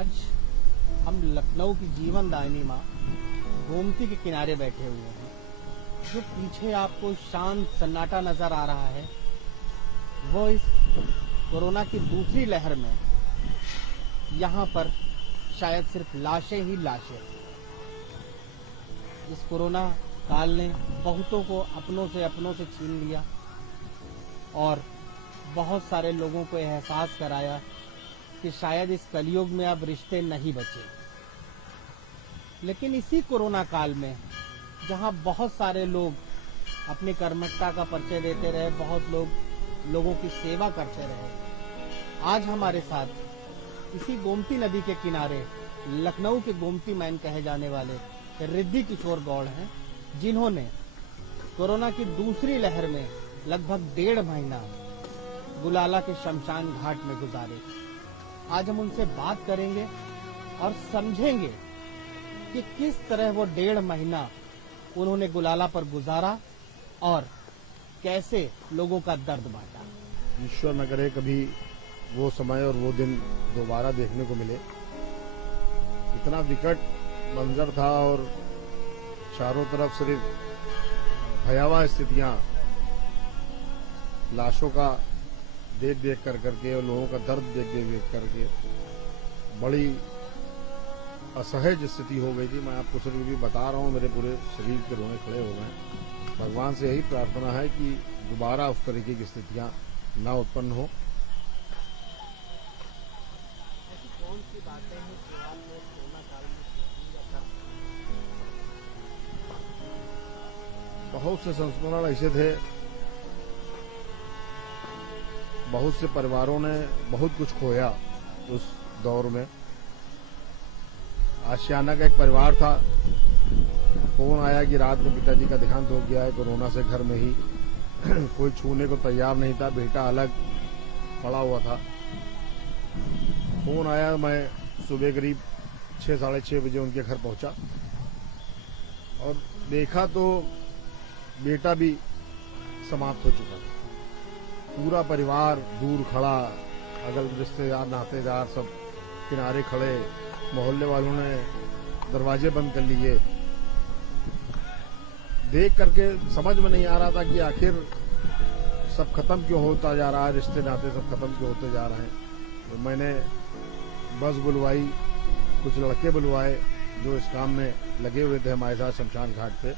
आज हम लखनऊ की जीवनदायिनी माँ गोमती के किनारे बैठे हुए हैं। जो पीछे आपको शांत सन्नाटा नजर आ रहा है वो इस कोरोना की दूसरी लहर में यहाँ पर शायद सिर्फ लाशें ही लाशें। इस कोरोना काल ने बहुतों को अपनों से छीन लिया और बहुत सारे लोगों को एहसास कराया कि शायद इस कलयुग में अब रिश्ते नहीं बचे। लेकिन इसी कोरोना काल में जहां बहुत सारे लोग अपनी कर्मठता का परिचय देते रहे, बहुत लोग लोगों की सेवा करते रहे, आज हमारे साथ इसी गोमती नदी के किनारे लखनऊ के गोमती मैन कहे जाने वाले रिद्धि किशोर गौड़ हैं, जिन्होंने कोरोना की दूसरी लहर में लगभग 1.5 महीना गुलाला के शमशान घाट में गुजारे। आज हम उनसे बात करेंगे और समझेंगे कि किस तरह वो 1.5 महीना उन्होंने गुलाला पर गुजारा और कैसे लोगों का दर्द बांटा। ईश्वर न करे कभी वो समय और वो दिन दोबारा देखने को मिले। इतना विकट मंजर था और चारों तरफ सिर्फ भयावह स्थितियां, लाशों का देख करके और लोगों का दर्द देख करके बड़ी असहज स्थिति हो गई थी। मैं आपको सिर्फ भी बता रहा हूं, मेरे पूरे शरीर के रोने खड़े हो गए। भगवान से यही प्रार्थना है कि दोबारा उस तरीके की स्थितियां ना उत्पन्न हो। कौन सी बातें हैं जो आपने कोरोना काल में बहुत से संस्मरण ऐसे थे, बहुत से परिवारों ने बहुत कुछ खोया उस दौर में। आशियाना का एक परिवार था, फोन आया कि रात को पिताजी का देहांत हो गया है कोरोना से, घर में ही कोई छूने को तैयार नहीं था, बेटा अलग पड़ा हुआ था। फोन आया, मैं सुबह करीब 6 साढ़े 6 बजे उनके घर पहुंचा और देखा तो बेटा भी समाप्त हो चुका था। पूरा परिवार दूर खड़ा, अगल रिश्तेदार नातेदार सब किनारे खड़े, मोहल्ले वालों ने दरवाजे बंद कर लिए। देख करके समझ में नहीं आ रहा था कि आखिर सब खत्म क्यों होता जा रहा है, रिश्ते नाते सब खत्म क्यों होते जा रहे हैं। तो मैंने बस बुलवाई, कुछ लड़के बुलवाए जो इस काम में लगे हुए थे हमारे साथ शमशान घाट पे।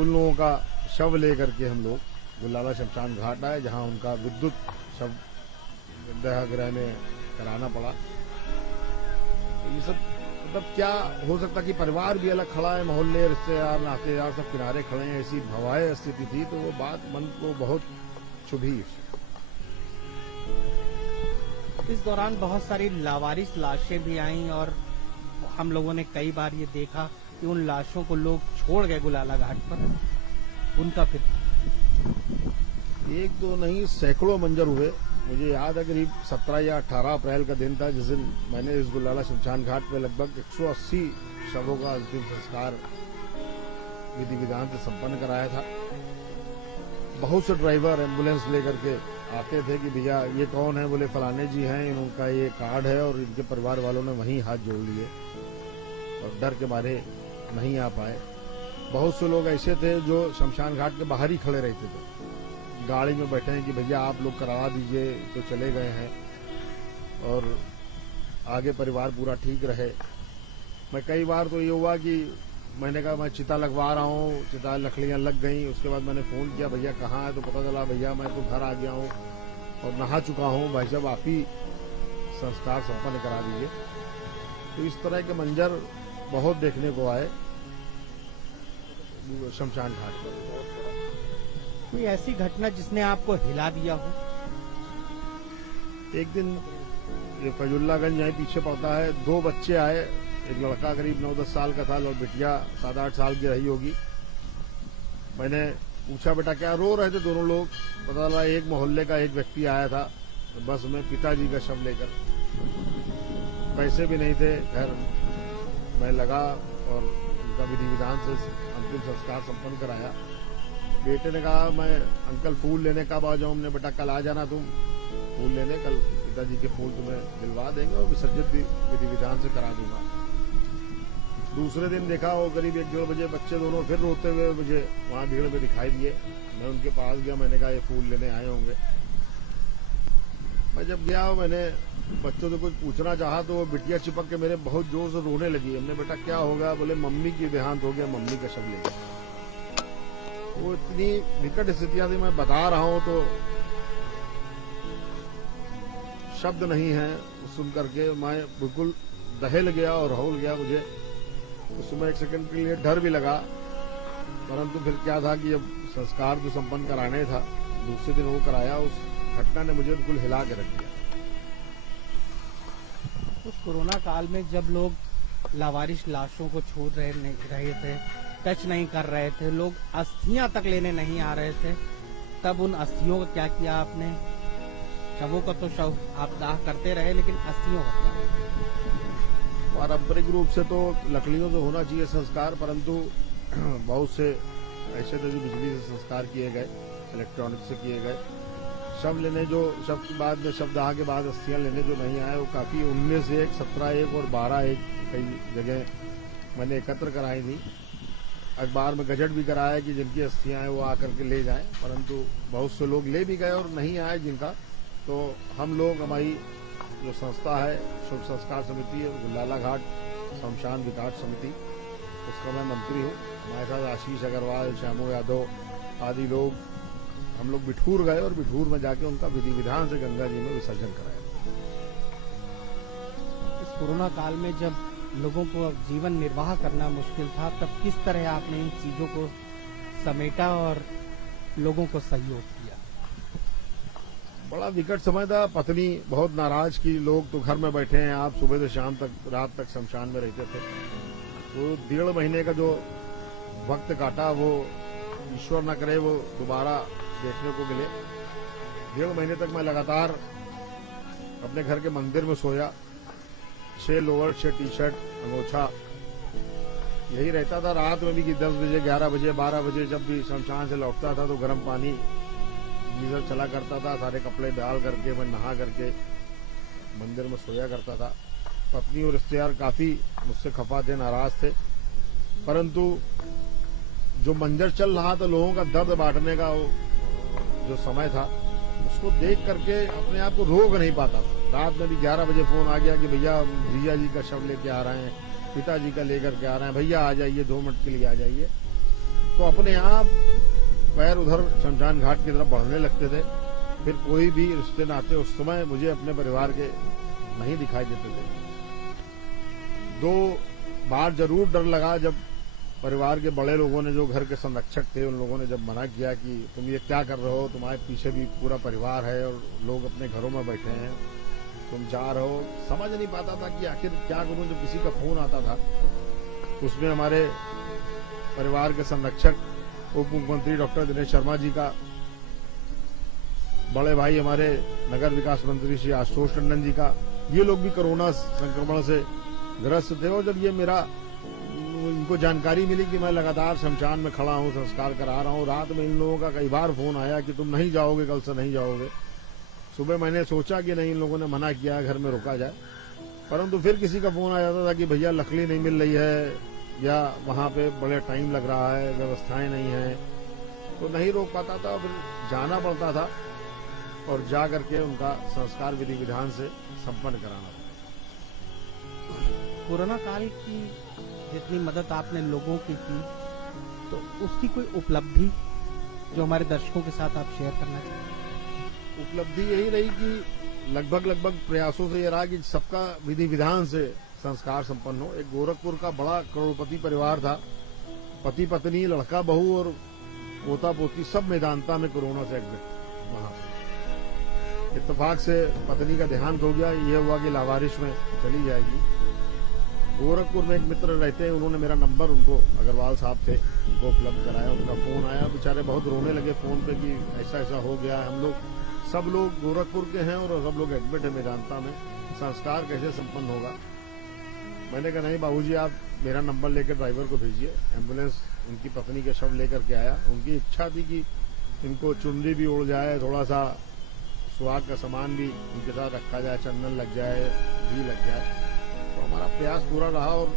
उन लोगों का शव लेकर के हम लोग गुलाला शमशान घाट आए, जहां उनका विद्युत शव दहगृह में कराना पड़ा। तो ये सब मतलब क्या हो सकता कि परिवार भी अलग खड़ा है, मोहल्ले रिश्तेदार नातेदार सब किनारे खड़े हैं, ऐसी भयावह स्थिति थी। तो वो बात मन को बहुत चुभी। इस दौरान बहुत सारी लावारिस लाशें भी आईं और हम लोगों ने कई बार ये देखा कि उन लाशों को लोग छोड़ गए गुलाला घाट पर। उनका फिर एक दो नहीं, सैकड़ों मंजर हुए। मुझे याद है करीब 17 या 18 अप्रैल का दिन था जिस दिन मैंने इस गुलाला शमशान घाट पे लगभग 180 शवों का अंतिम संस्कार विधि विधान से संपन्न कराया था। बहुत से ड्राइवर एम्बुलेंस लेकर के आते थे कि भैया ये कौन है, बोले फलाने जी हैं, इनका ये कार्ड है, और इनके परिवार वालों ने वहीं हाथ जोड़ लिए और डर के मारे नहीं आ पाए। बहुत से लोग ऐसे थे जो शमशान घाट के बाहर ही खड़े रहते थे, गाड़ी में बैठे हैं कि भैया आप लोग करवा दीजिए, तो चले गए हैं और आगे परिवार पूरा ठीक रहे। मैं कई बार तो ये हुआ कि मैंने कहा मैं चिता लगवा रहा हूँ, चिता लकड़ियां लग गई। उसके बाद मैंने फोन किया भैया कहाँ है, तो पता चला भैया मैं तो घर आ गया हूँ और नहा चुका हूँ, भाई साहब आप ही संस्कार संपन्न करा दीजिए। तो इस तरह के मंजर बहुत देखने को आए शमशान घाट पर। कोई ऐसी घटना जिसने आपको हिला दिया हो? एक दिन ये फैजुल्लागंज यहीं पीछे पड़ता है, 2 बच्चे आए। एक लड़का करीब 9-10 साल का था और बिटिया 7-8 साल की रही होगी। मैंने पूछा बेटा क्या रो रहे थे दोनों लोग। पता चला एक मोहल्ले का एक व्यक्ति आया था बस में पिताजी का शव लेकर, पैसे भी नहीं थे। खैर मैं लगा और उनका विधि विधान से अंतिम संस्कार संपन्न कराया। बेटे ने कहा मैं अंकल फूल लेने कब आ जाऊं? हमने बेटा कल आ जाना तुम फूल लेने, कल पिताजी के फूल तुम्हें दिलवा देंगे और विसर्जित भी विधि विधान से करा दूंगा। दूसरे दिन देखा वो करीब 1-1:30 बजे बच्चे दोनों फिर रोते हुए मुझे वहां भीड़ में दिखाई दिए। मैं उनके पास गया, मैंने कहा ये फूल लेने आए होंगे। मैं जब गया मैंने बच्चों से कुछ पूछना चाहा तो वो बिटिया चिपक के मेरे बहुत जोर से रोने लगी। हमने बेटा क्या हो गया? बोले मम्मी की देहांत हो गया, मम्मी का शव ले गया। वो इतनी विकट स्थितियां थी, मैं बता रहा हूं तो शब्द नहीं है। सुन करके मैं बिल्कुल दहल गया और हौल गया। मुझे उस समय 1 सेकंड के लिए डर भी लगा, परंतु फिर क्या था कि जब संस्कार जो संपन्न कराने था दूसरे दिन वो कराया, उस घटना ने मुझे बिल्कुल हिला के रख दिया। उस कोरोना काल में जब लोग लावारिश लाशों को छोड़ रहे थे, टच नहीं कर रहे थे, लोग अस्थियां तक लेने नहीं आ रहे थे, तब उन अस्थियों का क्या किया आपने? शवों का तो शव आप दाह करते रहे, लेकिन अस्थियों का क्या? पारंपरिक रूप से तो लकड़ियों से होना चाहिए संस्कार, परंतु बहुत से ऐसे थे जो बिजली से संस्कार किए गए, इलेक्ट्रॉनिक से किए गए। शव लेने जो शव के बाद में शवदाह के बाद अस्थियां लेने जो नहीं आए वो काफी 19-1, 17-1 और 12-1 कई जगह मैंने एकत्र कराई थी। अखबार में गजट भी कराया कि जिनकी अस्थियां हैं वो आकर के ले जाएं, परंतु बहुत से लोग ले भी गए और नहीं आए जिनका। तो हम लोग, हमारी जो संस्था है शुभ संस्कार समिति है, गुल्लाला घाट शमशान विकास समिति, उसका मैं मंत्री हूँ। हमारे साथ आशीष अग्रवाल, श्यामू यादव आदि लोग, हम लोग बिठूर गए और बिठूर में जाके उनका विधि विधान से गंगा जी में विसर्जन कराया। इस कोरोना काल में जब लोगों को जीवन निर्वाह करना मुश्किल था, तब किस तरह आपने इन चीजों को समेटा और लोगों को सहयोग किया? बड़ा विकट समय था। पत्नी बहुत नाराज की, लोग तो घर में बैठे हैं, आप सुबह से शाम तक, रात तक शमशान में रहते थे। वो 1.5 महीने का जो वक्त काटा वो ईश्वर न करे वो दोबारा देखने को मिले। 1.5 महीने तक मैं लगातार अपने घर के मंदिर में सोया, 6 लोअर, 6 टी-शर्ट, अंगोछा यही रहता था। रात में भी कि 10 बजे, 11 बजे, 12 बजे जब भी शमशान से लौटता था तो गर्म पानी गीजर चला करता था, सारे कपड़े डाल करके मैं नहा करके मंदिर में सोया करता था। पत्नी और रिश्तेदार काफी मुझसे खफा थे, नाराज थे, परंतु जो मंजर चल रहा था लोगों का दर्द बांटने का वो जो समय था, उसको देख करके अपने आप को रोक नहीं पाता था। रात में भी 11 बजे फोन आ गया कि भैया जीजा जी का शव लेके आ रहे हैं, पिताजी का लेकर के आ रहे हैं, भैया आ जाइए, 2 मिनट के लिए आ जाइए। तो अपने आप पैर उधर शमशान घाट की तरफ बढ़ने लगते थे। फिर कोई भी रिश्ते नाते उस समय मुझे अपने परिवार के नहीं दिखाई देते थे। 2 बार जरूर डर लगा जब परिवार के बड़े लोगों ने, जो घर के संरक्षक थे, उन लोगों ने जब मना किया कि तुम ये क्या कर रहे हो, तुम्हारे पीछे भी पूरा परिवार है और लोग अपने घरों में बैठे हैं, तुम जा रहे हो। समझ नहीं पाता था कि आखिर क्या करूं। जब किसी का फोन आता था उसमें हमारे परिवार के संरक्षक उप मुख्यमंत्री डॉक्टर दिनेश शर्मा जी का, बड़े भाई हमारे नगर विकास मंत्री श्री आशुतोष टंडन जी का, ये लोग भी कोरोना संक्रमण से ग्रस्त थे। और जब ये मेरा इनको जानकारी मिली कि मैं लगातार शमशान में खड़ा हूं, संस्कार करा रहा हूं, रात में इन लोगों का कई बार फोन आया कि तुम नहीं जाओगे, कल से नहीं जाओगे। सुबह मैंने सोचा कि नहीं, इन लोगों ने मना किया, घर में रोका जाए, परंतु फिर किसी का फोन आ जाता था कि भैया लकड़ी नहीं मिल रही है या वहां पे बड़े टाइम लग रहा है, व्यवस्थाएं नहीं है, तो नहीं रोक पाता था। फिर जाना पड़ता था और जा करके उनका संस्कार विधि विधान से संपन्न कराना था। कोरोना काल की जितनी मदद आपने लोगों की तो उसकी कोई उपलब्धि जो हमारे दर्शकों के साथ आप शेयर करना चाहेंगे? उपलब्धि यही रही कि लगभग प्रयासों से ये रहा कि सबका विधि विधान से संस्कार संपन्न हो। एक गोरखपुर का बड़ा करोड़पति परिवार था, पति पत्नी, लड़का बहू और पोता पोती सब मेदांता में कोरोना से एडमिट। वहां इत्तेफाक से पत्नी का देहांत हो गया, ये हुआ कि लावारिश में चली जाएगी। गोरखपुर में एक मित्र रहते हैं, उन्होंने मेरा नंबर, उनको अग्रवाल साहब थे, उनको उपलब्ध कराया। उनका फोन आया, बेचारे बहुत रोने लगे फोन पे कि ऐसा ऐसा हो गया। हम लोग सब लोग गोरखपुर के हैं और सब लोग एडमिट है मेदांता में, संस्कार कैसे संपन्न होगा। मैंने कहा नहीं बाबूजी, आप मेरा नंबर लेकर ड्राइवर को भेजिए। एम्बुलेंस उनकी पत्नी के शव लेकर के आया। उनकी इच्छा थी कि इनको चुनरी भी उड़ जाए, थोड़ा सा सुहाग का सामान भी उनके साथ रखा जाए, चंदन लग जाए, घी लग जाए। तो हमारा प्रयास पूरा रहा और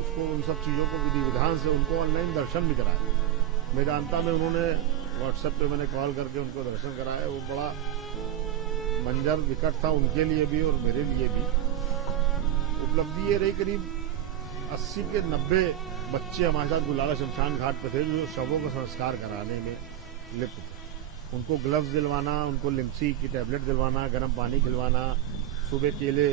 उसको उन सब चीजों को विधि विधान से उनको ऑनलाइन दर्शन भी कराया। मेदांता में उन्होंने व्हाट्सएप पे मैंने कॉल करके उनको दर्शन कराया। वो बड़ा मंजर विकट था उनके लिए भी और मेरे लिए भी। उपलब्धि ये रही, करीब 80 के 90 बच्चे हमारे साथ गुलाला शमशान घाट पे थे जो शवों का संस्कार कराने में लिप्त थे। उनको ग्लव्स दिलवाना, उनको लिम्सी की टैबलेट दिलवाना, गर्म पानी खिलवाना, सुबह केले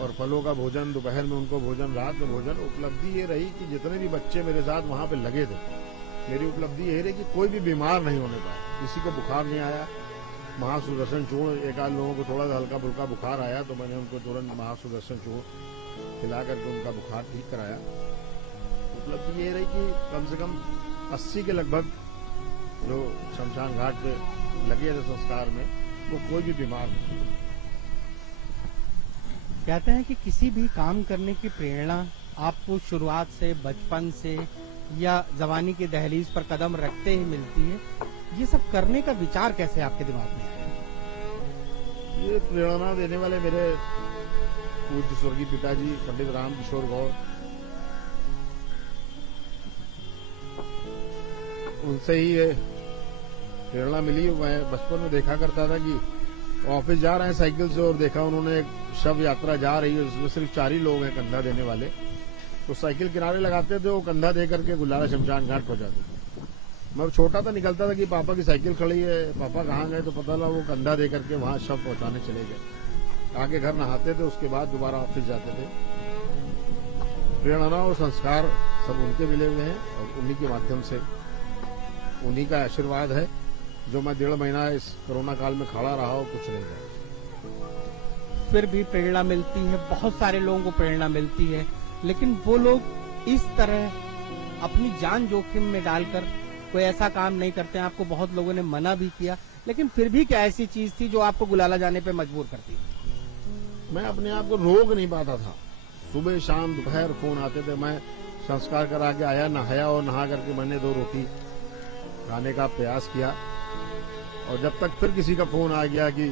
और फलों का भोजन, दोपहर में उनको भोजन, रात में भोजन। उपलब्धि ये रही कि जितने भी बच्चे मेरे साथ वहां पे लगे थे, मेरी उपलब्धि यही रही कि कोई भी बीमार नहीं होने पाया, किसी को बुखार नहीं आया। महासुदर्शन चूर्ण, एक आध लोगों को थोड़ा सा हल्का फुल्का बुखार आया तो मैंने उनको तुरंत महासुदर्शन चूर्ण खिला करके उनका बुखार ठीक कराया। उपलब्धि ये रही कि कम से कम 80 के लगभग जो शमशान घाट पे लगे थे संस्कार में, वो कोई भी बीमार नहीं। कहते हैं कि किसी भी काम करने की प्रेरणा आपको शुरुआत से, बचपन से या जवानी की दहलीज पर कदम रखते ही मिलती है। ये सब करने का विचार कैसे आपके दिमाग में आया? ये प्रेरणा देने वाले मेरे पूज्य स्वर्गीय पिताजी पंडित राम किशोर गौड़, उनसे ही ये प्रेरणा मिली। मैं बचपन में देखा करता था कि ऑफिस जा रहे हैं साइकिल से और देखा उन्होंने एक शव यात्रा जा रही है, उसमें सिर्फ 4 ही लोग हैं कंधा देने वाले। तो साइकिल किनारे लगाते थे, वो कंधा दे करके गुलाला शमशान घाट पहुंचाते थे। मैं छोटा था, निकलता था कि पापा की साइकिल खड़ी है, पापा कहाँ गए, तो पता लगा वो कंधा दे करके वहां शव पहुंचाने चले गए। आगे घर नहाते थे, उसके बाद दोबारा ऑफिस जाते थे। प्रेरणा और संस्कार सब उनके मिले हुए हैं और उन्हीं के माध्यम से, उन्हीं का आशीर्वाद है जो मैं 1.5 महीना इस कोरोना काल में खड़ा रहा और कुछ नहीं हुआ। फिर भी प्रेरणा मिलती है, बहुत सारे लोगों को प्रेरणा मिलती है, लेकिन वो लोग इस तरह अपनी जान जोखिम में डालकर कोई ऐसा काम नहीं करते हैं। आपको बहुत लोगों ने मना भी किया, लेकिन फिर भी क्या ऐसी चीज थी जो आपको गुलाला जाने पे मजबूर करती? मैं अपने आप को रोक नहीं पाता था। सुबह शाम दोपहर फोन आते थे। मैं संस्कार करा के आया, नहाया और नहा करके मैंने 2 रोटी खाने का प्रयास किया। और जब तक फिर किसी का फोन आ गया कि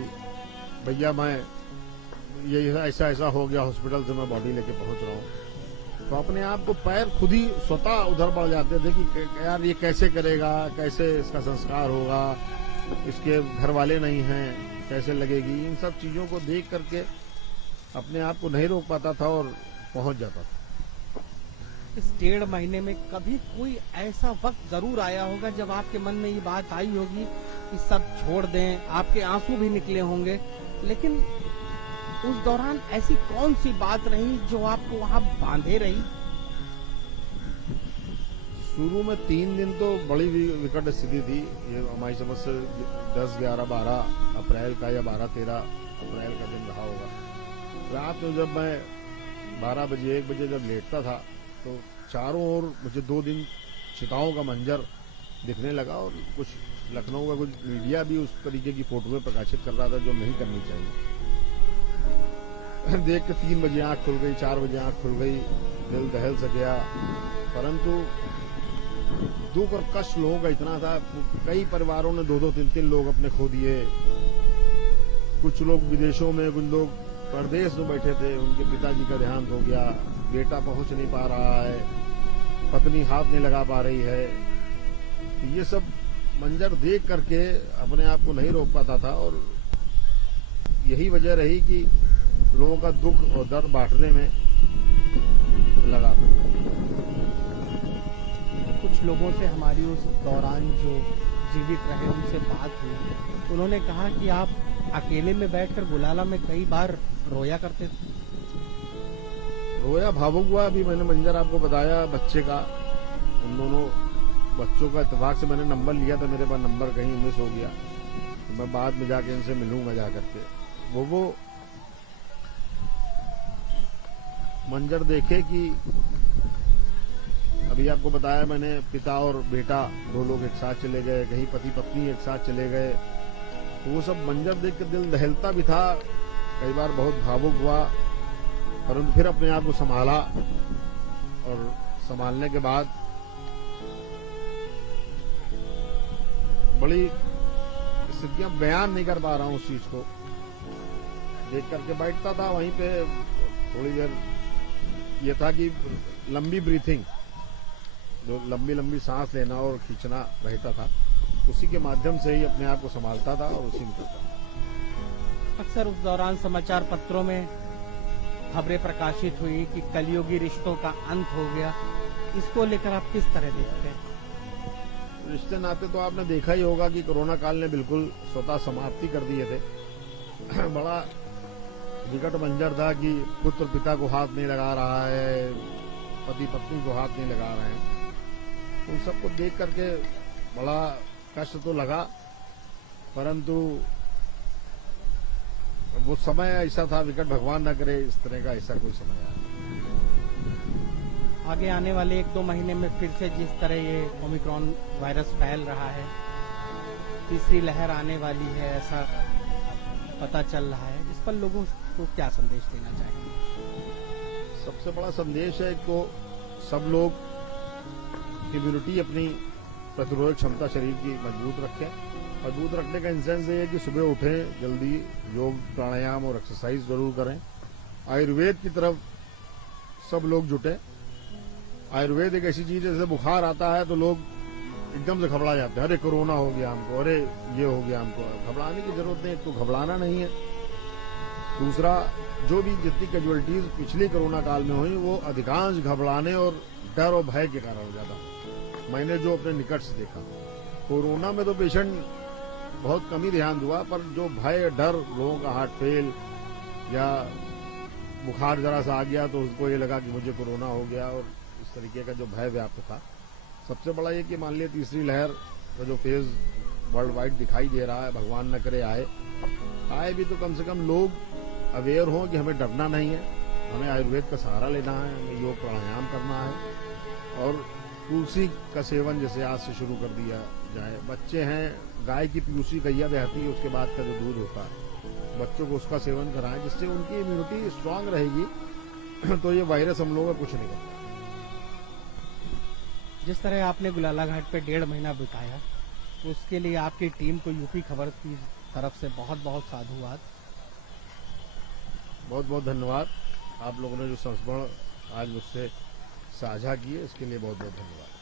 भैया मैं ये ऐसा ऐसा हो गया, हॉस्पिटल से मैं बॉडी लेके पहुंच रहा हूँ, तो अपने आप को पैर खुद ही स्वतः उधर बढ़ जाते थे कि यार ये कैसे करेगा, कैसे इसका संस्कार होगा, इसके घर वाले नहीं हैं, कैसे लगेगी। इन सब चीजों को देख करके अपने आप को नहीं रोक पाता था और पहुंच जाता था। इस 1.5 महीने में कभी कोई ऐसा वक्त जरूर आया होगा जब आपके मन में ये बात आई होगी कि सब छोड़ दें, आपके आंसू भी निकले होंगे, लेकिन उस दौरान ऐसी कौन सी बात रही जो आपको वहां बांधे रही? शुरू में 3 दिन तो बड़ी विकट स्थिति थी। ये हमारी समझ से 10, 11, 12 अप्रैल का या 12, 13 अप्रैल का दिन रहा होगा। रात में जब मैं 12 बजे 1 बजे जब लेटता था तो चारों ओर मुझे 2 दिन चिताओं का मंजर दिखने लगा और कुछ लखनऊ का कुछ मीडिया भी उस तरीके की फोटोएं प्रकाशित कर रहा था जो नहीं करनी चाहिए। देख के 3 बजे आंख खुल गई, 4 बजे आंख खुल गई, दिल दहल से गया। परंतु दुख और कष्ट लोगों का इतना था, कई परिवारों ने 2-2, 3-3 लोग अपने खो दिए। कुछ लोग विदेशों में, कुछ लोग परदेश में बैठे थे, उनके पिताजी का देहांत हो गया, बेटा पहुंच नहीं पा रहा है, पत्नी हाथ नहीं लगा पा रही है। ये सब मंजर देख करके अपने आप को नहीं रोक पाता था और यही वजह रही कि लोगों का दुख और दर्द बांटने में लगा। कुछ लोगों से हमारी उस दौरान जो जीवित रहे उनसे बात हुई, उन्होंने कहा कि आप अकेले में बैठकर गुलाला में कई बार रोया करते थे। रोया, भावुक हुआ। अभी मैंने मंजर आपको बताया बच्चे का, उन दोनों बच्चों का इत्तेफाक से मैंने नंबर लिया था, मेरे पास नंबर कहीं मिस हो गया, तो मैं बाद में जाके इनसे मिलूंगा जा करके। वो मंजर देखे कि अभी आपको बताया मैंने, पिता और बेटा 2 लोग एक साथ चले गए, कहीं पति पत्नी एक साथ चले गए। तो वो सब मंजर देख के दिल दहलता भी था, कई बार बहुत भावुक हुआ, परंतु फिर अपने आप को संभाला और संभालने के बाद परिस्थितियां बयान नहीं कर पा रहा हूं उस चीज को। देख करके बैठता था वहीं पे, थोड़ी देर ये था कि लंबी ब्रीथिंग, जो लंबी लंबी सांस लेना और खींचना रहता था, उसी के माध्यम से ही अपने आप को संभालता था और उसी में करता था। अक्सर उस दौरान समाचार पत्रों में खबरें प्रकाशित हुई कि कलयुगी रिश्तों का अंत हो गया। इसको लेकर आप किस तरह देखते हैं? रिश्ते नाते तो आपने देखा ही होगा कि कोरोना काल ने बिल्कुल स्वतः समाप्ति कर दिए थे। बड़ा विकट मंजर था कि पुत्र पिता को हाथ नहीं लगा रहा है, पति पत्नी को हाथ नहीं लगा रहे हैं। उन सबको देख करके बड़ा कष्ट तो लगा, परंतु वो समय ऐसा था, विकट भगवान न करे इस तरह का ऐसा कोई समय आया। आगे आने वाले 1-2 महीने में फिर से जिस तरह ये ओमिक्रॉन वायरस फैल रहा है, तीसरी लहर आने वाली है ऐसा पता चल रहा है, इस पर लोगों को क्या संदेश देना चाहिए? सबसे बड़ा संदेश है तो सब लोग इम्यूनिटी, अपनी प्रतिरोधक क्षमता शरीर की मजबूत रखें। मजबूत रखने का इंसेंस ये है कि सुबह उठें, जल्दी योग प्राणायाम और एक्सरसाइज जरूर करें। आयुर्वेद की तरफ सब लोग जुटें। आयुर्वेद एक ऐसी चीज है, जैसे बुखार आता है तो लोग एकदम से घबरा जाते हैं, अरे कोरोना हो गया हमको, अरे ये हो गया हमको। घबराने की जरूरत नहीं, तो घबराना नहीं है। दूसरा, जो भी जितनी कैजुअलिटीज पिछली कोरोना काल में हुई, वो अधिकांश घबराने और डर और भय के कारण हो जाता। मैंने जो अपने निकट से देखा, कोरोना में तो पेशेंट बहुत कम ही ध्यान हुआ, पर जो भय डर, लोगों का हार्ट फेल या बुखार जरा सा आ गया तो उसको ये लगा कि मुझे कोरोना हो गया, और इस तरीके का जो भय व्याप्त था। सबसे बड़ा ये कि मान लिया तीसरी लहर का जो फेज वर्ल्ड वाइड दिखाई दे रहा है, भगवान न करे आए भी तो कम से कम लोग अवेयर हों कि हमें डरना नहीं है, हमें आयुर्वेद का सहारा लेना है, हमें योग प्राणायाम करना है, और तुलसी का सेवन जैसे आज से शुरू कर दिया जाए। बच्चे हैं, गाय की पीयूसी गैया बहती है, उसके बाद का जो दूध होता है, बच्चों को उसका सेवन कराएं, जिससे उनकी इम्यूनिटी स्ट्रांग रहेगी। तो ये वायरस हम लोगों का कुछ नहीं करता। जिस तरह आपने गुलाला घाट पे 1.5 महीना बिताया, उसके लिए आपकी टीम को यूपी खबर की तरफ से बहुत बहुत साधुवाद। बहुत बहुत धन्यवाद। आप लोगों ने जो संस्मरण आज मुझसे साझा किए, इसके लिए बहुत बहुत धन्यवाद।